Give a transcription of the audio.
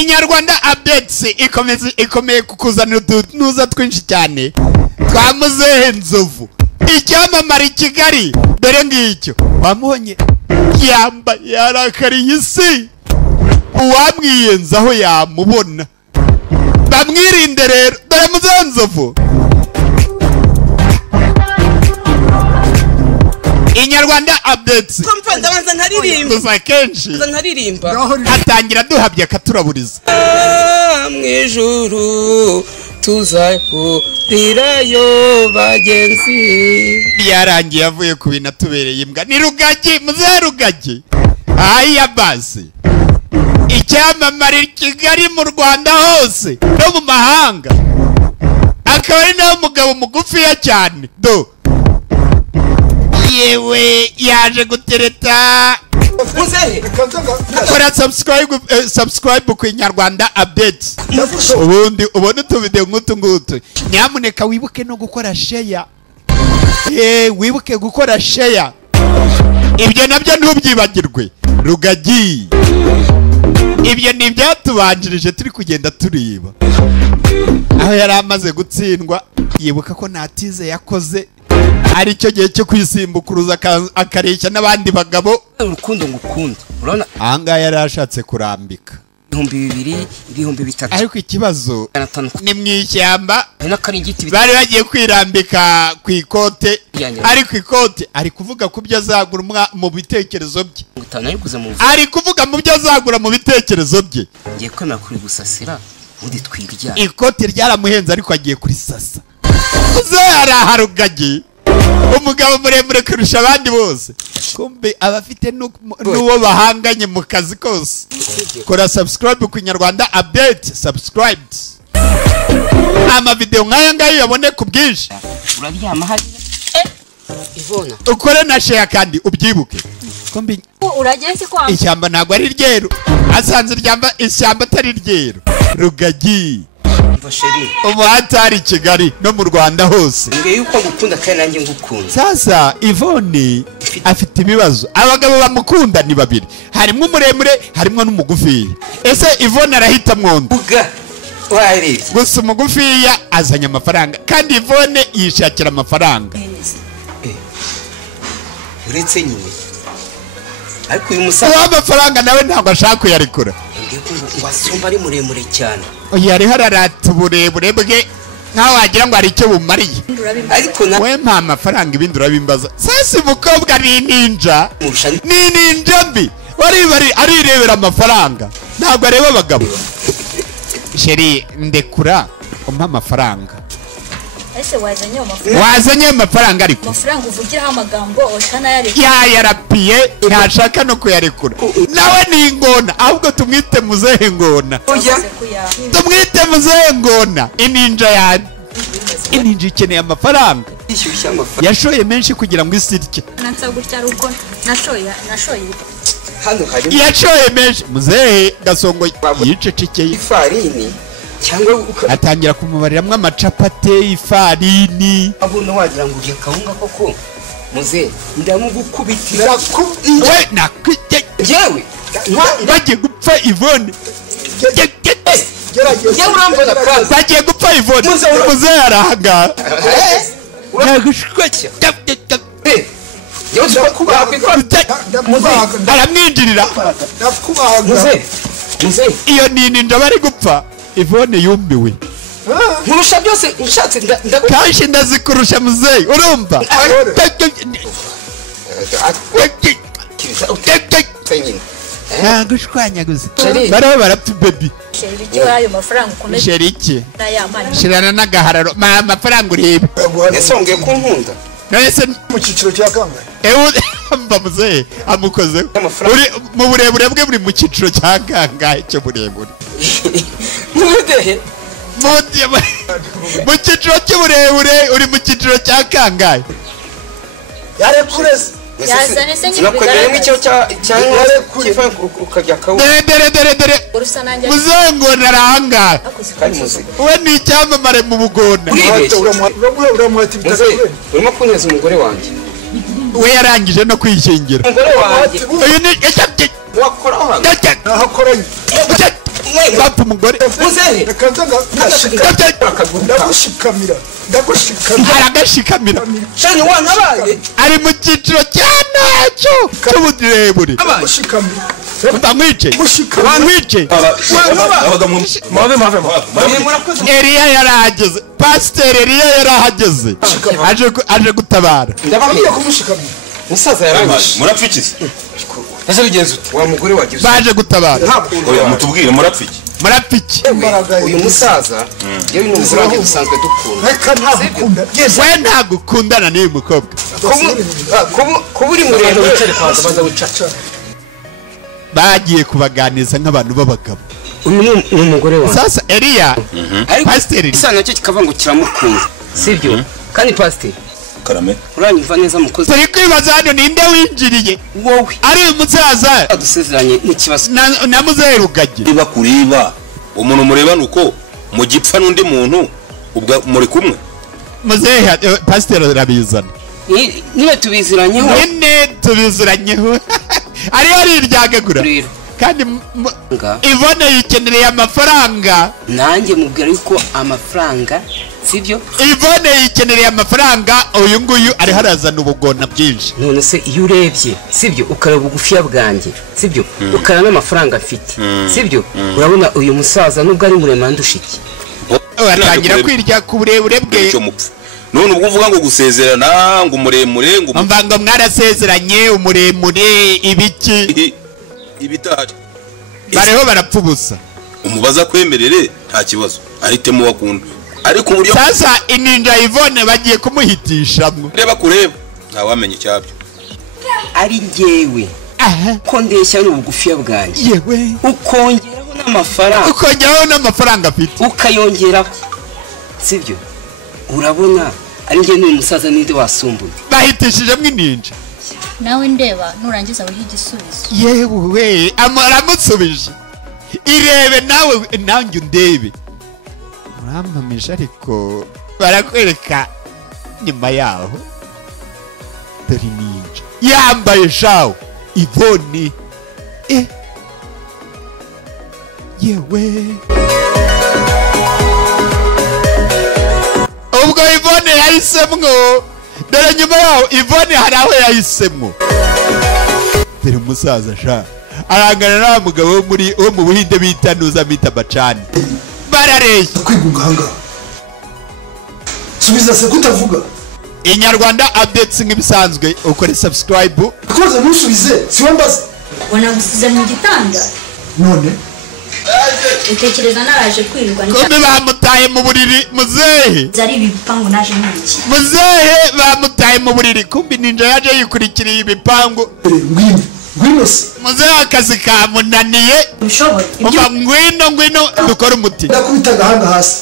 Inyarwanda updates ikomeye kukuzanira utunuza twinshi cyane twa muzehe Nzovu icyamamare Kigali dore ngicyo wamubonye yamba yarakariye isi uwamwiyenzaho yamubona bamwirinde rero dore muzehe Nzovu. Inyarwanda updates ndabanza nkaririmba gusa kenshi nkaririmba atangira duhabye akaturaburiza mwijuru tuzahurirayo bagenzi yarangiye yavuye ku bintu atubereye imbwa ni Rugagi muzehe Rugagi aya basi icyamamare Kigali mu Rwanda hose no mu mahanga akaba ari nawe mugabo mugufiya cyane do yewe yaje gutereta kora subscribe ku Inyarwanda updates ubundi ubone utuvideo nk'utu ngutu nyamuneka wibuke no gukora share wibuke gukora share ibyo nabyo ntubyibagirwe Rugagi ibyo ni byatubanjirije turi kugenda turiba aho yari amaze gutsindwa yibuka ko natize yakoze ari cyo gihe cyo kwisimbukuruza akareshya n'abandi bagabo urukundo ngukunda urabona ahanga yari ashatse kurambika 2000 2003 ariko ikibazo ni mwishyamba bari bagiye kwirambika ku ikote ariko ikote ari kuvuga ku byo azagura mu bitekerezo bye ari kuvuga mu byo azagura mu bitekerezo bye ngiye kwemera kuri gusasira undi twirya ikote ryaramuhenze ariko agiye kuri sasa uzara Rugagi umugabo muremure kurusha abandi bose kumbe abafite n'uwo bahanganye mu kazi kose kora subscribe ku Inyarwanda update subscribed ama video nk'aya ngayo yabone ku bwinshi uraryama hari Ivona ukore na share kandi ubyibuke kumbe urageze kwa ishyamba ntago ari ryeru asanze ishyamba atari ryeru Rugagi umuhatari Kigali no mu Rwanda hose ngiye yuko gukunda kandi nanjye ngukunda sasa Ivone afite ibibazo abagabo bamukunda ni babiri harimo umuremure harimo n'umugufi ese Ivone arahita mwondo warebye gusa umugufi azanye amafaranga kandi Ivone yishakira amafaranga uretse nyine ariko uyu musaza w'amafaranga nawe ntabwo ashaka kuyarekura wasumba ari muremure cyane yari hararata uburebure bwe nkaho wagira ngo hari icyo bumariye ariko we mpa amafaranga ibindi urabimbaza sasa umukobwa ni ninja mbi wari arirebera amafaranga ntabwo areba abagabo sheri ndekura umpa amafaranga ese wazanye amafaranga ariko amafaranga uvugiraho amagambo otanayareka yarapiye ntashaka no kuyarekura nawe ni ingona ahubwo tumwite muzehe ngona tumwite muzehe ngona ininja yani ininja ikeneye amafaranga yashoye menshi kugira ngo isirye yashoye menshi muzehe Gasongo yicecekeye ifarini cyangwa atangira kumubariramwe amacapate ifarini abona wagira ngo ugiye kawunga koko muze ndamugukubitira we nakije yewe bagiye gupfa Ivone yewe urambona kandi bagiye gupfa Ivone muze arahanga yagushweke aramwinjirira muze iyo ni ninja bari gupfa Ivone yumbiwe nkurusha byose nshatse kashi ndazikurusha muzehe urumva nagushwanyaguza baraho barapfa baby sheri iki shirana n'agahararo amafaranga urebe ese wongeye kunkunda nese mu cyiciro cya kangahe mba muzehe amukoze uri mu burebure bwe buri mu cyiciro cya kangahe cyo burebure mudehe mu cyiciro cy'uburebure uri mu cyiciro cya kangahe yarekurese yazane se nyine icyo cyangwa kiva ukajya kawo dere muzehe ngona arahanga kandi muze we ni icyamamare mu bugona uramuhata ibitaka urimo kuneza umugore wanjye we yarangije no kwishingira umugore wanjye uyu ni wakoraho nahakoranye bapfa umugore muzehe aragashikamira shani wanabaye ari mu cyiciro cya nacyo cy'uburebure bamwice Eliya yarahageze pasiteri Eliya yarahageze aje gutabara musaza yarangije murapfikize ese bigenze ute wa mugore wagize baje gutabara oya mutubwire murapfiki uyu musaza yewe ni umugore wanjye dusanzwe dukunda reka ntagukunda we ntagukundana n'uyu mukobwa kuba uri muremure wicare kwanza baza wicaca bagiye kubaganiza nk'abantu b'abagabo uyu ni umugore wanjye sasa Eliya pasiteri isa nacyo kikava ngo kiramukunda sibyo kandi pasiteri karame uranyumva neza mukozi turi kwibaza hano ninde winjiriye wowe ari uyu musaza dusezeranye n'ikibazo na muzehe Rugagi niba kureba umuntu mureba nuko mu gipfa n'undi muntu ubwo muri kumwe muzehe pasiteri arabizana niba tubiziranyeho ariyo riryagagura kandi Ivone yikenereye amafaranga nanjye mubwira yuko amafaranga sibyo Ivone yikenereye amafaranga uyu nguyu ari harazana ubugona bwinshi none se iyo urebye sibyo ukareba ubugufiya bwanjye sibyo ukareba n'amafaranga afite sibyo urabona uyu musaza nubwo ari muremure ndushiki watangira kwirya ku burebure bwe none ubwo uvuga ngo gusezerana ngo umuremure ngo mvanga mwarasezeranye umuremure ibiki ibitari bareho barapfa ubusa umubaza kwemerere nta kibazo ahitemo wakunda ariko uburyo sasa ininja Ivone bagiye kumuhitishamwe reba kureba nta wamenye icyabyo ari njyewe ko ndeshya n'ubugufiya bwanjye yewe ukongeraho n'amafaranga afite ukayongeraho sibyo urabona ari njye n'uyu musaza ninde wasumbuye bahitishijemo ininja nawe ndeba nurangiza wiha igisubizo yewe aramusubije irebe nawe nanjye undebe urampamije ariko barakwereka nyuma yaho dore ninja yambaye shawo Ivone yewe ubwo Ivone yahisemwo dore nyuma yaho Ivone hari aho yahisemwo dore umusaza sha arangana na mugabo wo mu Buhinde bita Nuzamita Bacani barareshya kwigunganga subiza se kutavuga Inyarwanda updates nk'ibisanzwe ukore subscribe koze musubize siwambaza wanagusize mu gitanda none utekereza naraje kwirirwa kumbe bamutaye mu buriri muzehe zari ibipangu naje n'iki muzehe bamutaye mu buriri kumbe ninja yaje yikurikiriye ibipangu ngwino se muzehe akazi kamunaniye ubishoboye ngwino dukora umuti ndakubita agahanga hasi